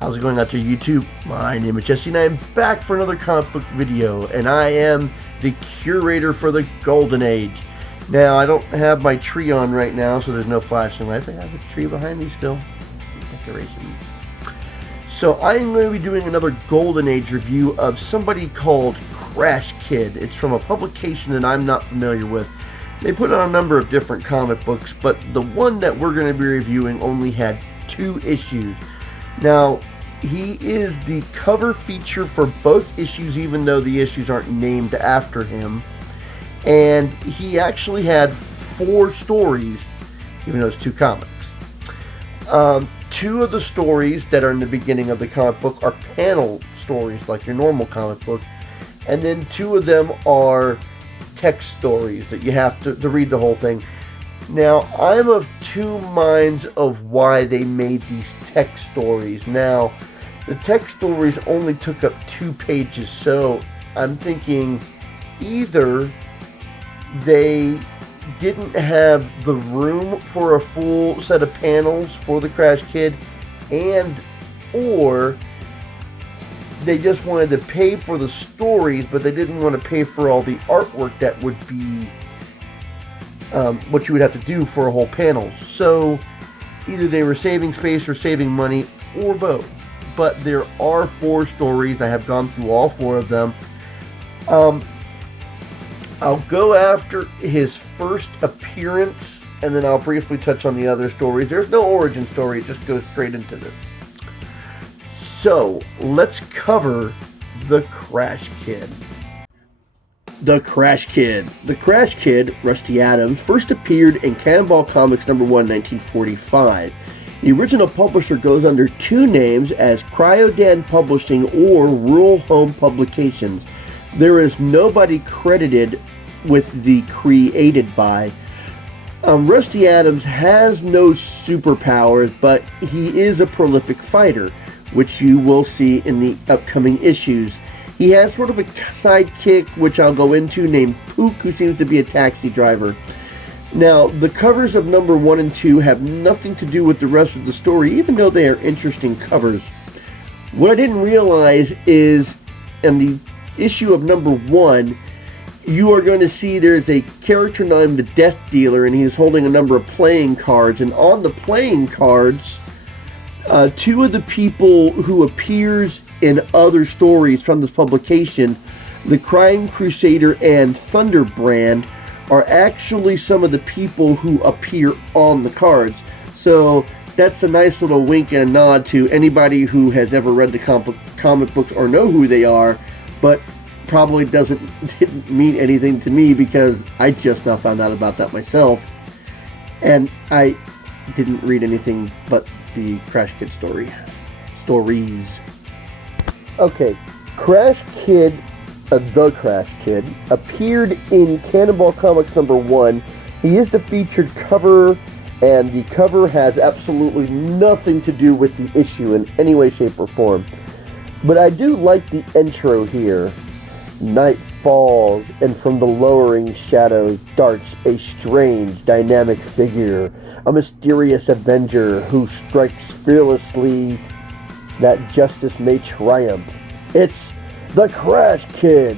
How's it going out there, YouTube? My name is Jesse and I am back for another comic book video, and I am the curator for the Golden Age. Now, I don't have my tree on right now, so there's no flashing lights. I have a tree behind me still. Decorations. So I'm going to be doing another Golden Age review of somebody called Crash Kid. It's from a publication that I'm not familiar with. They put out a number of different comic books, but the one that we're going to be reviewing only had 2 issues. Now, he is the cover feature for both issues, even though the issues aren't named after him. And he actually had 4 stories, even though it's 2 comics. 2 of the stories that are in the beginning of the comic book are panel stories, like your normal comic book. And then 2 of them are text stories that you have to read the whole thing. Now, I'm of 2 minds of why they made these text stories. Now, the text stories only took up 2 pages, so I'm thinking either they didn't have the room for a full set of panels for the Crash Kid, and or they just wanted to pay for the stories, but they didn't want to pay for all the artwork that would be what you would have to do for a whole panel. So either they were saving space or saving money, or both. But there are 4 stories. I have gone through all 4 of them. I'll go after his first appearance, and then I'll briefly touch on the other stories. There's no origin story, it just goes straight into this. So, let's cover the Crash Kid. The Crash Kid. The Crash Kid, Rusty Adams, first appeared in Cannonball Comics #1, 1945. The original publisher goes under 2 names as Cryodan Publishing or Rural Home Publications. There is nobody credited with the created by. Rusty Adams has no superpowers, but he is a prolific fighter, which you will see in the upcoming issues. He has sort of a sidekick, which I'll go into, named Pook, who seems to be a taxi driver. Now, the covers of #1 and 2 have nothing to do with the rest of the story, even though they are interesting covers. What I didn't realize is, in the issue of #1, you are going to see there's a character named the Death Dealer, and he's holding a number of playing cards. And on the playing cards, 2 of the people who appears in other stories from this publication, the Crime Crusader and Thunderbrand, are actually some of the people who appear on the cards. So that's a nice little wink and a nod to anybody who has ever read the comic books or know who they are, but probably didn't mean anything to me because I just now found out about that myself. And I didn't read anything but the Crash Kid stories. Okay, Crash Kid, the Crash Kid, appeared in Cannonball Comics #1. He is the featured cover, and the cover has absolutely nothing to do with the issue in any way, shape, or form. But I do like the intro here. Night falls, and from the lowering shadows darts a strange, dynamic figure, a mysterious avenger who strikes fearlessly that justice may triumph. It's the Crash Kid,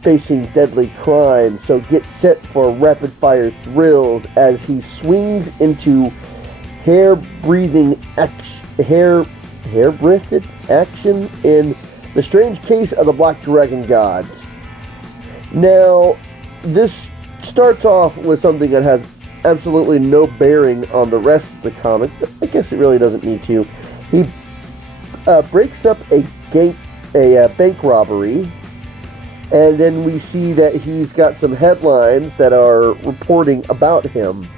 facing deadly crime, so get set for rapid-fire thrills as he swings into hair-breathing action in The Strange Case of the Black Dragon Gods. Now, this starts off with something that has absolutely no bearing on the rest of the comic, but I guess it really doesn't need to. He breaks up a bank robbery, and then we see that he's got some headlines that are reporting about him.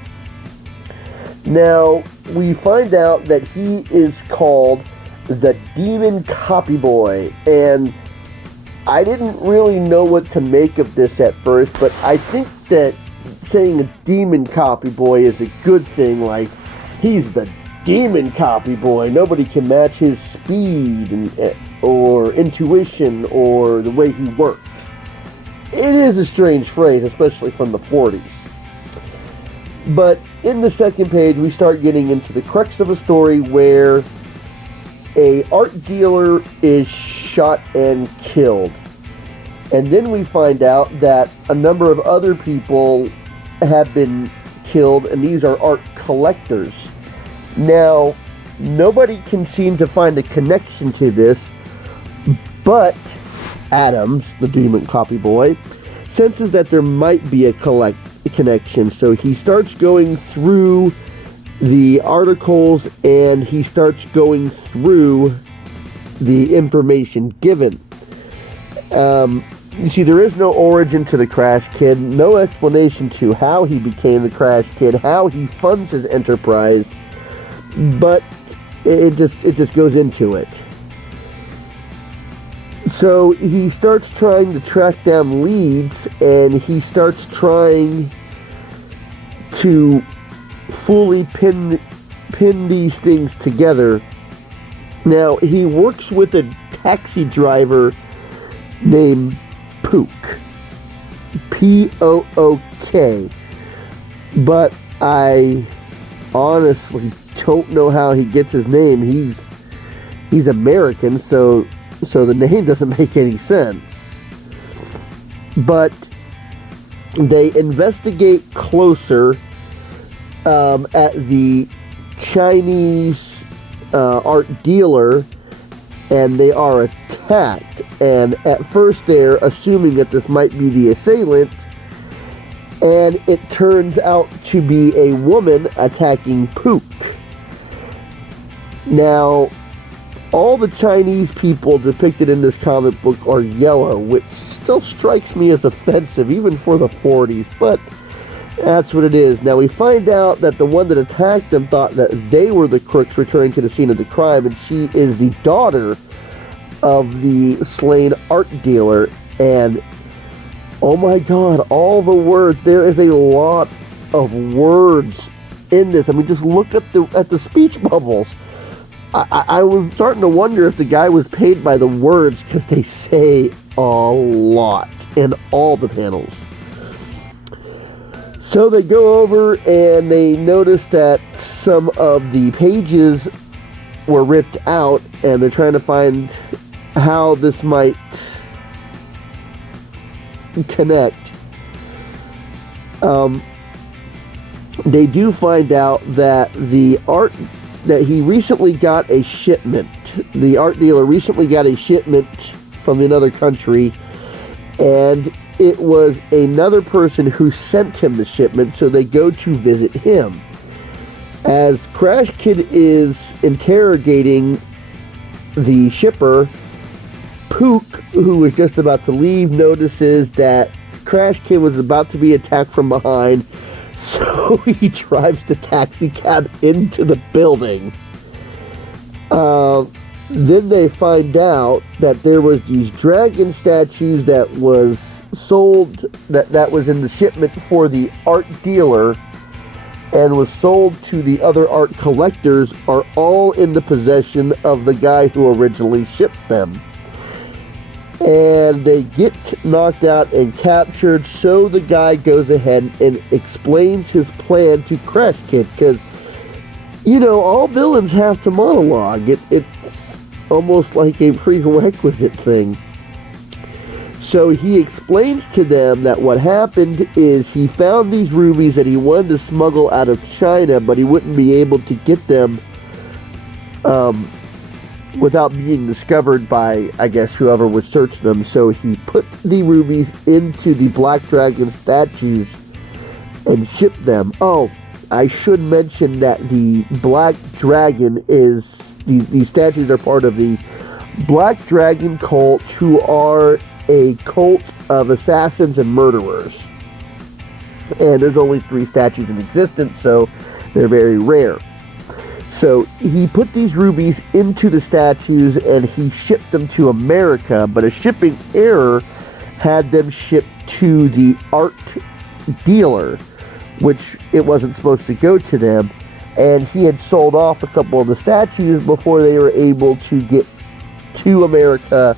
Now, we find out that he is called the Demon Copy Boy, and I didn't really know what to make of this at first, but I think that saying a Demon Copy Boy is a good thing. Like, he's the Demon Copy Boy. Nobody can match his speed or intuition or the way he works. It is a strange phrase, especially from the 40s. But in the second page, we start getting into the crux of a story where a art dealer is shot and killed. And then we find out that a number of other people have been killed, and these are art collectors. Now, nobody can seem to find a connection to this, but Adams, the demon copy boy, senses that there might be a connection. So he starts going through the articles, and he starts going through the information given. You see, there is no origin to the Crash Kid, no explanation to how he became the Crash Kid, how he funds his enterprise, but it just goes into it. So he starts trying to track down leads, and he starts trying to fully pin these things together. Now, he works with a taxi driver named Pook. P-O-O-K. But I honestly don't know how he gets his name. He's American, so the name doesn't make any sense. But they investigate closer at the Chinese art dealer, and they are attacked. And at first they're assuming that this might be the assailant, and it turns out to be a woman attacking Pook. Now, all the Chinese people depicted in this comic book are yellow, which still strikes me as offensive, even for the 40s, but that's what it is. Now, we find out that the one that attacked them thought that they were the crooks returning to the scene of the crime, and she is the daughter of the slain art dealer. And oh my god, all the words. There is a lot of words in this. I mean, just look at the speech bubbles. I was starting to wonder if the guy was paid by the words, because they say a lot in all the panels. So they go over and they notice that some of the pages were ripped out, and they're trying to find how this might connect. They do find out that he recently got a shipment. The art dealer recently got a shipment from another country, and it was another person who sent him the shipment, so they go to visit him. As Crash Kid is interrogating the shipper, Pook, who was just about to leave, notices that Crash Kid was about to be attacked from behind, so he drives the taxi cab into the building. Then they find out that there was these dragon statues that was sold, that was in the shipment for the art dealer and was sold to the other art collectors, are all in the possession of the guy who originally shipped them. And they get knocked out and captured, so the guy goes ahead and explains his plan to Crash Kid, because, you know, all villains have to monologue. It's almost like a prerequisite thing. So he explains to them that what happened is he found these rubies that he wanted to smuggle out of China, but he wouldn't be able to get them without being discovered by, I guess, whoever would search them. So he put the rubies into the Black Dragon statues and shipped them. Oh, I should mention that the Black Dragon is, these statues are part of the Black Dragon cult, who are a cult of assassins and murderers. And there's only 3 statues in existence, so they're very rare. So he put these rubies into the statues and he shipped them to America, but a shipping error had them shipped to the art dealer, which it wasn't supposed to go to them. And he had sold off a couple of the statues before they were able to get to America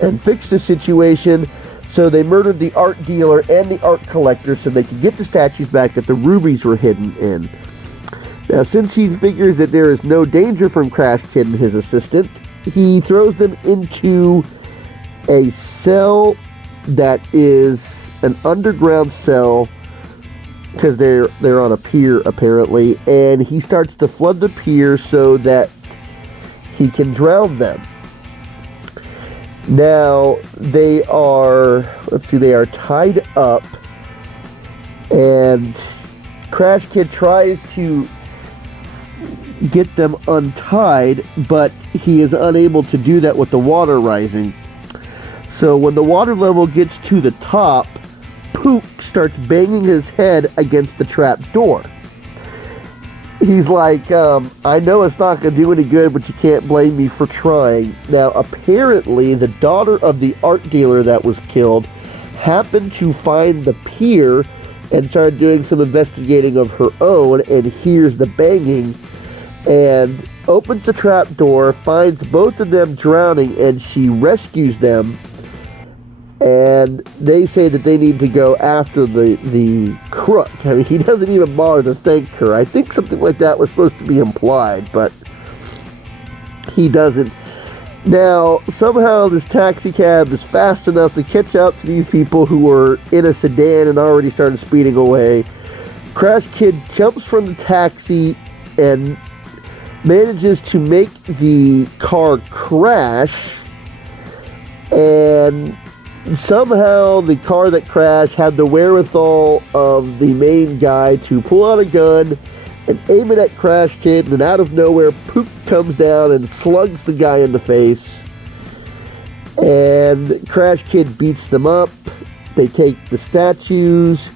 and fix the situation. So they murdered the art dealer and the art collector so they could get the statues back that the rubies were hidden in. Now, since he figures that there is no danger from Crash Kid and his assistant, he throws them into a cell that is an underground cell, because they're on a pier apparently, and he starts to flood the pier so that he can drown them. Now they are tied up, and Crash Kid tries to get them untied, but he is unable to do that with the water rising. So when the water level gets to the top, Pook starts banging his head against the trap door. He's like, I know it's not going to do any good, but you can't blame me for trying. Now, apparently, the daughter of the art dealer that was killed happened to find the pier and started doing some investigating of her own, and hears the banging and opens the trap door, finds both of them drowning, and she rescues them. And they say that they need to go after the crook. I mean, he doesn't even bother to thank her. I think something like that was supposed to be implied, but he doesn't. Now, somehow this taxi cab is fast enough to catch up to these people who were in a sedan and already started speeding away. Crash Kid jumps from the taxi and manages to make the car crash, and somehow the car that crashed had the wherewithal of the main guy to pull out a gun and aim it at Crash Kid, and out of nowhere, Pook comes down and slugs the guy in the face. And Crash Kid beats them up. They take the statues.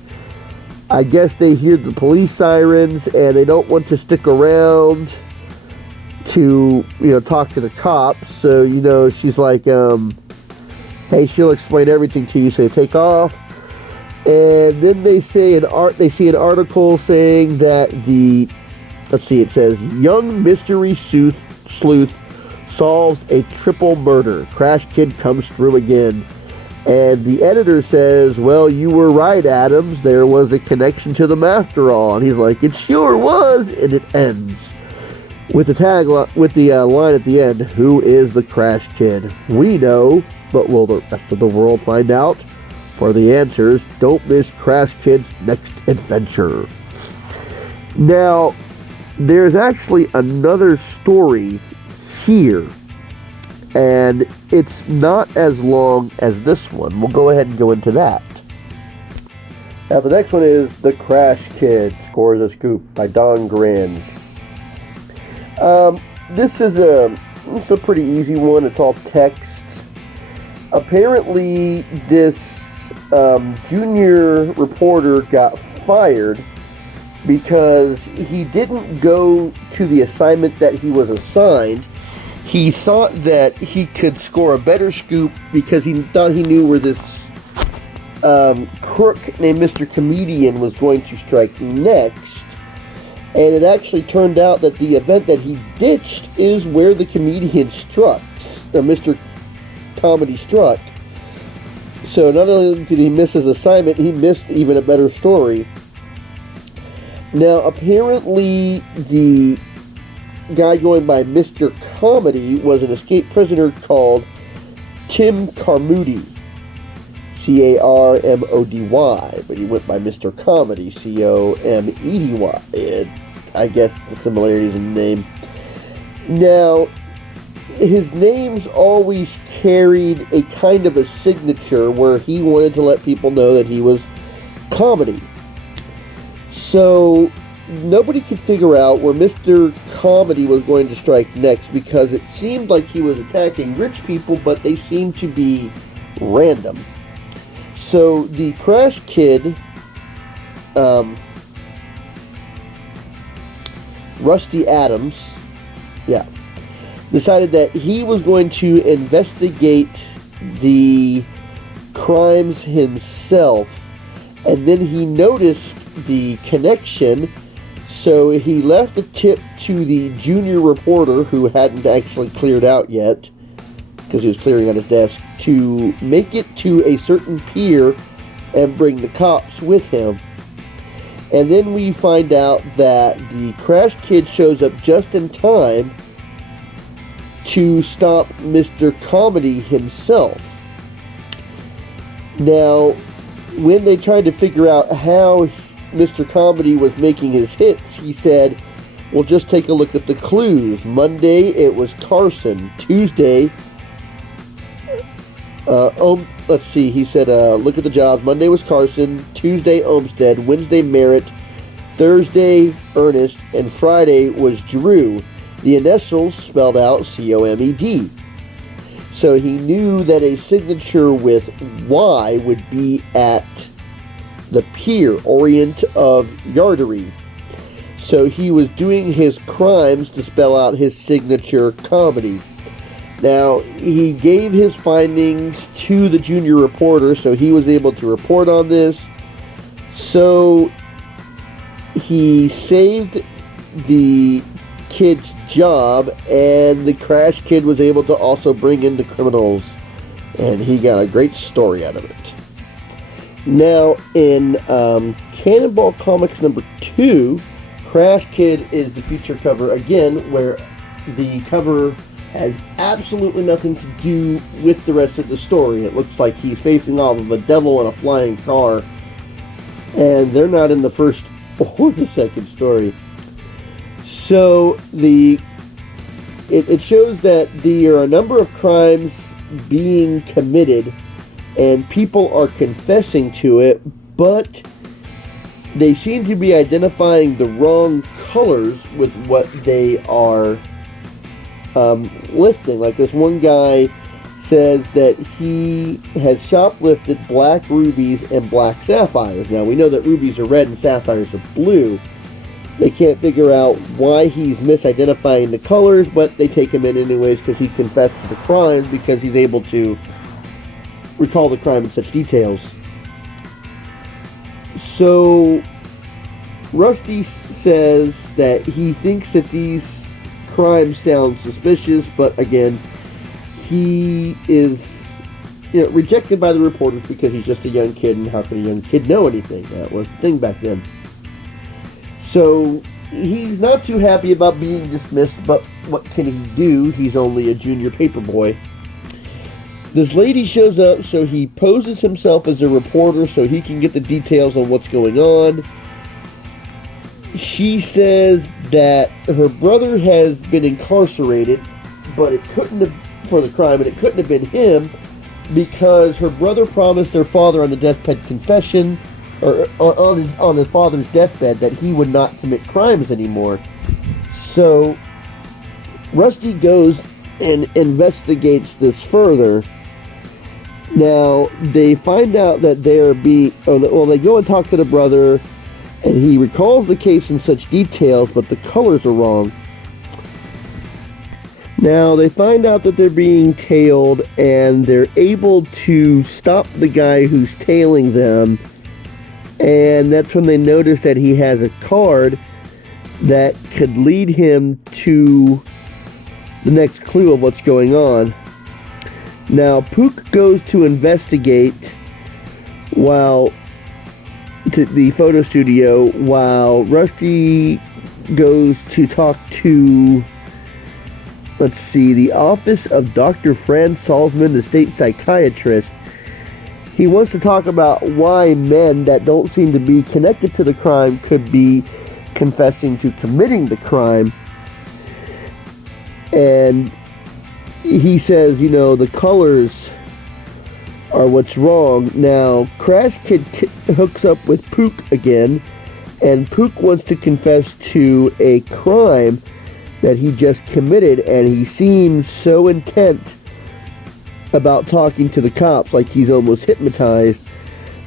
I guess they hear the police sirens, and they don't want to stick around to, talk to the cops. So, she's like, hey, she'll explain everything to you, so they take off. And then they see an article saying that it says, young mystery sleuth solves a triple murder. Crash Kid comes through again. And the editor says, well, you were right, Adams. There was a connection to them after all. And he's like, it sure was. And it ends with the line at the end, who is the Crash Kid? We know, but will the rest of the world find out? For the answers, don't miss Crash Kid's next adventure. Now, there's actually another story here, and it's not as long as this one. We'll go ahead and go into that. Now, the next one is The Crash Kid Scores a Scoop by Don Grange. This is a pretty easy one. It's all text. Apparently, this junior reporter got fired because he didn't go to the assignment that he was assigned. He thought that he could score a better scoop because he thought he knew where this crook named Mr. Comedian was going to strike next. And it actually turned out that the event that he ditched is where the comedian struck, or Mr. Comedy struck. So not only did he miss his assignment, he missed even a better story. Now, apparently, the guy going by Mr. Comedy was an escaped prisoner called Tim Carmody, Carmody, but he went by Mr. Comedy, Comedy. And I guess the similarities in the name. Now, his name's always carried a kind of a signature where he wanted to let people know that he was comedy. So nobody could figure out where Mr. Comedy was going to strike next, because it seemed like he was attacking rich people, but they seemed to be random. So the Crash Kid, Rusty Adams, decided that he was going to investigate the crimes himself, and then he noticed the connection, so he left a tip to the junior reporter, who hadn't actually cleared out yet, because he was clearing out his desk, to make it to a certain pier and bring the cops with him. And then we find out that the Crash Kid shows up just in time to stop Mr. Comedy himself. Now, when they tried to figure out how Mr. Comedy was making his hits, he said, well, just take a look at the clues. Monday, it was Carson. Tuesday, let's see, he said, look at the jobs. Monday was Carson, Tuesday, Olmsted, Wednesday, Merritt, Thursday, Ernest, and Friday was Drew. The initials spelled out COMED. So he knew that a signature with Y would be at the pier, Orient of Yardery. So he was doing his crimes to spell out his signature comedy. Now, he gave his findings to the junior reporter, so he was able to report on this. So he saved the kid's job, and the Crash Kid was able to also bring in the criminals, and he got a great story out of it. Now, in Cannonball Comics number 2, Crash Kid is the feature cover again, where the cover has absolutely nothing to do with the rest of the story. It looks like he's facing off of a devil in a flying car, and they're not in the first or the second story. So it shows that there are a number of crimes being committed, and people are confessing to it, but they seem to be identifying the wrong colors with what they are listing. Like this one guy says that he has shoplifted black rubies and black sapphires. Now, we know that rubies are red and sapphires are blue. They can't figure out why he's misidentifying the colors, but they take him in anyways because he confessed to the crime, because he's able to recall the crime in such details. So Rusty says that he thinks that these crimes sound suspicious, but again, he is rejected by the reporters because he's just a young kid, and how can a young kid know anything? That was the thing back then. So he's not too happy about being dismissed, but what can he do? He's only a junior paper boy. This lady shows up, so he poses himself as a reporter so he can get the details on what's going on. She says that her brother has been incarcerated, but it couldn't have, for the crime, and it couldn't have been him, because her brother promised their father on the deathbed confession, or on his father's deathbed, that he would not commit crimes anymore. So Rusty goes and investigates this further. Now, they find out that they go and talk to the brother, and he recalls the case in such details, but the colors are wrong. Now, they find out that they're being tailed, and they're able to stop the guy who's tailing them, and that's when they notice that he has a card that could lead him to the next clue of what's going on. Now, Pook goes to investigate to the photo studio, while Rusty goes to talk to, the office of Dr. Franz Salzman, the state psychiatrist. He wants to talk about why men that don't seem to be connected to the crime could be confessing to committing the crime. And he says, the colors are what's wrong. Now, Crash Kid hooks up with Pook again, and Pook wants to confess to a crime that he just committed, and he seems so intent about talking to the cops, like he's almost hypnotized.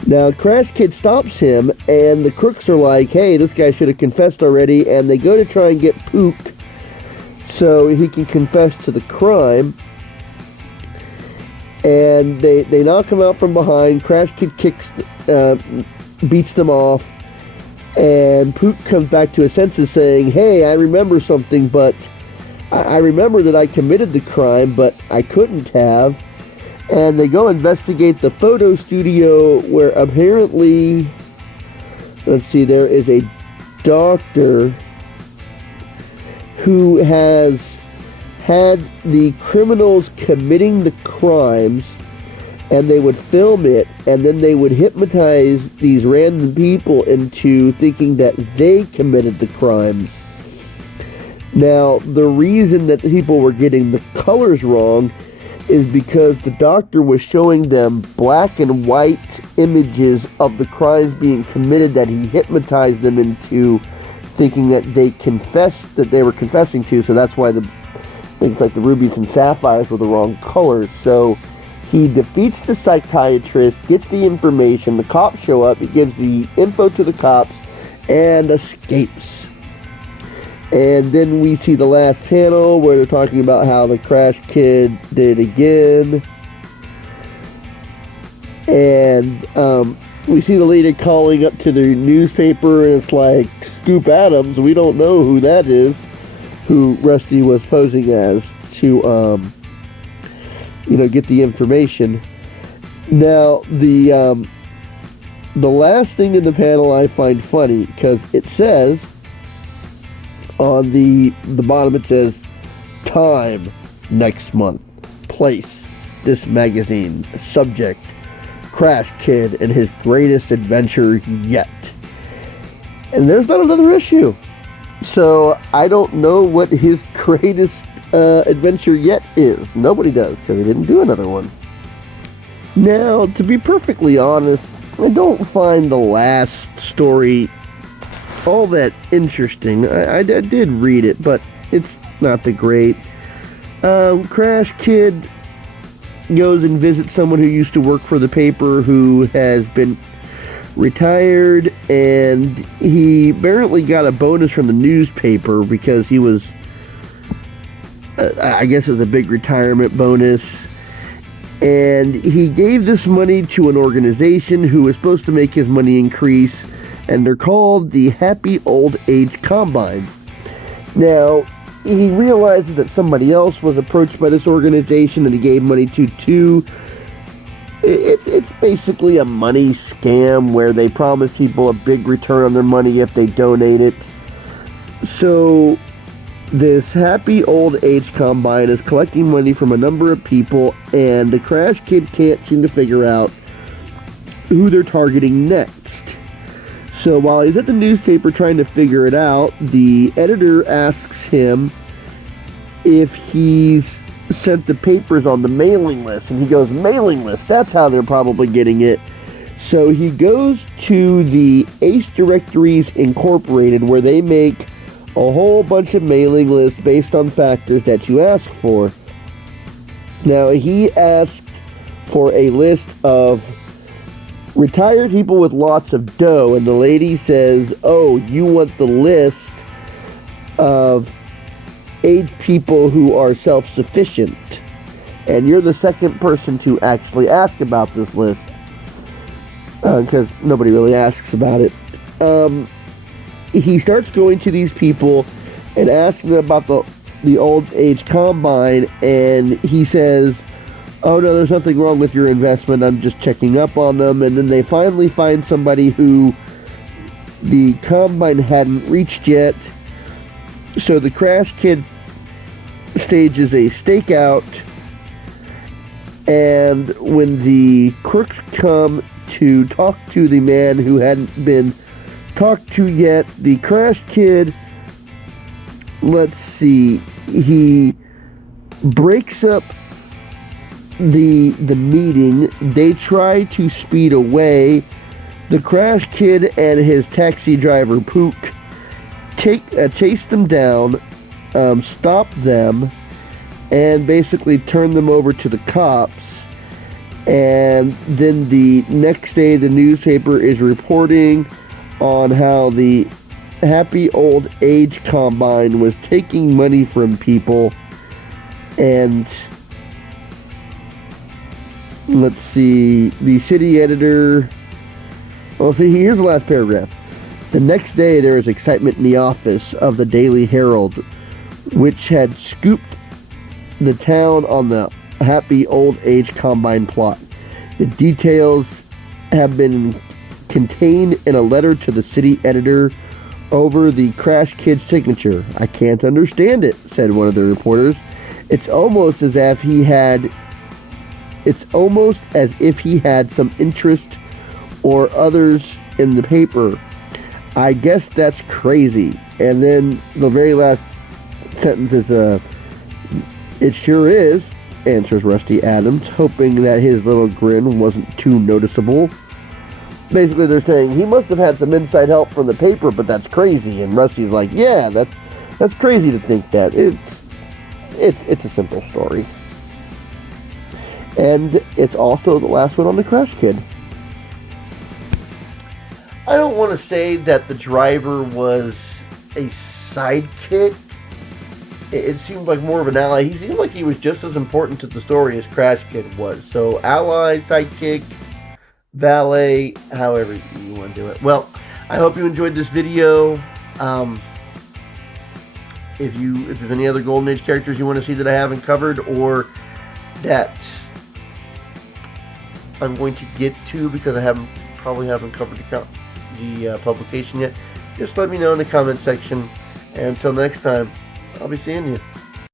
Now, Crash Kid stops him, and the crooks are like, hey, this guy should have confessed already, and they go to try and get Pook so he can confess to the crime. And they knock him out from behind. Crash Kid beats them off, and Pook comes back to his senses saying, hey, I remember something, but I remember that I committed the crime, but I couldn't have. And they go investigate the photo studio, where apparently let's see, there is a doctor who has had the criminals committing the crimes, and they would film it, and then they would hypnotize these random people into thinking that they committed the crimes. Now, the reason that the people were getting the colors wrong is because the doctor was showing them black and white images of the crimes being committed that he hypnotized them into thinking that they were confessing to, so that's why things like the rubies and sapphires were the wrong colors. So he defeats the psychiatrist, gets the information, the cops show up, he gives the info to the cops, and escapes. And then we see the last panel where they're talking about how the Crash Kid did it again. And we see the lady calling up to the newspaper, and it's like, Scoop Adams, we don't know who that is, who Rusty was posing as to, get the information. Now, the last thing in the panel I find funny, because it says, on the bottom it says, time next month, place, this magazine, subject, Crash Kid and his greatest adventure yet. And there's not another issue. So I don't know what his greatest adventure yet is. Nobody does, because they didn't do another one. Now, to be perfectly honest, I don't find the last story all that interesting. I did read it, but it's not that great. Crash Kid goes and visits someone who used to work for the paper who has been retired, and he apparently got a bonus from the newspaper because he was, I guess it was a big retirement bonus, and he gave this money to an organization who was supposed to make his money increase, and they're called the Happy Old Age Combine. Now, he realizes that somebody else was approached by this organization and he gave money to too. It's basically a money scam where they promise people a big return on their money if they donate it. So this Happy Old Age Combine is collecting money from a number of people, and the Crash Kid can't seem to figure out who they're targeting next. So while he's at the newspaper trying to figure it out, the editor asks him if he's sent the papers on the mailing list, and he goes, mailing list, that's how they're probably getting it. So he goes to the Ace Directories Incorporated, where they make a whole bunch of mailing lists based on factors that you ask for. Now, he asked for a list of retired people with lots of dough, and the lady says, oh, you want the list of aged people who are self-sufficient, and you're the second person to actually ask about this list, because nobody really asks about it. He starts going to these people and asking them about the old age combine, and he says, oh no, there's nothing wrong with your investment, I'm just checking up on them. And then they finally find somebody who the combine hadn't reached yet. So the Crash Kid stages a stakeout, and when the crooks come to talk to the man who hadn't been talked to yet, the Crash Kid, let's see, he breaks up the meeting. They try to speed away. The Crash Kid and his taxi driver Pook chase them down, stop them, and basically turn them over to the cops. And then the next day the newspaper is reporting on how the Happy Old Age Combine was taking money from people. And let's see, the city editor, well, see, here's the last paragraph. The next day there is excitement in the office of the Daily Herald, which had scooped the town on the Happy Old Age Combine plot. The details have been contained in a letter to the city editor over the Crash Kid signature. I can't understand it, said one of the reporters. It's almost as if he had some interest or others in the paper. I guess that's crazy. And then the very last sentence is, it sure is, answers Rusty Adams, hoping that his little grin wasn't too noticeable. Basically, they're saying he must have had some inside help from the paper, but that's crazy. And Rusty's like, yeah, that's crazy to think that. It's a simple story. And it's also the last one on the Crash Kid. I don't want to say that the driver was a sidekick. It seemed like more of an ally. He seemed like he was just as important to the story as Crash Kid was. So ally, sidekick, valet, however you want to do it. Well, I hope you enjoyed this video. If there's any other Golden Age characters you want to see that I haven't covered, or that I'm going to get to because I probably haven't covered the publication yet, just let me know in the comment section. And until next time, I'll be seeing you.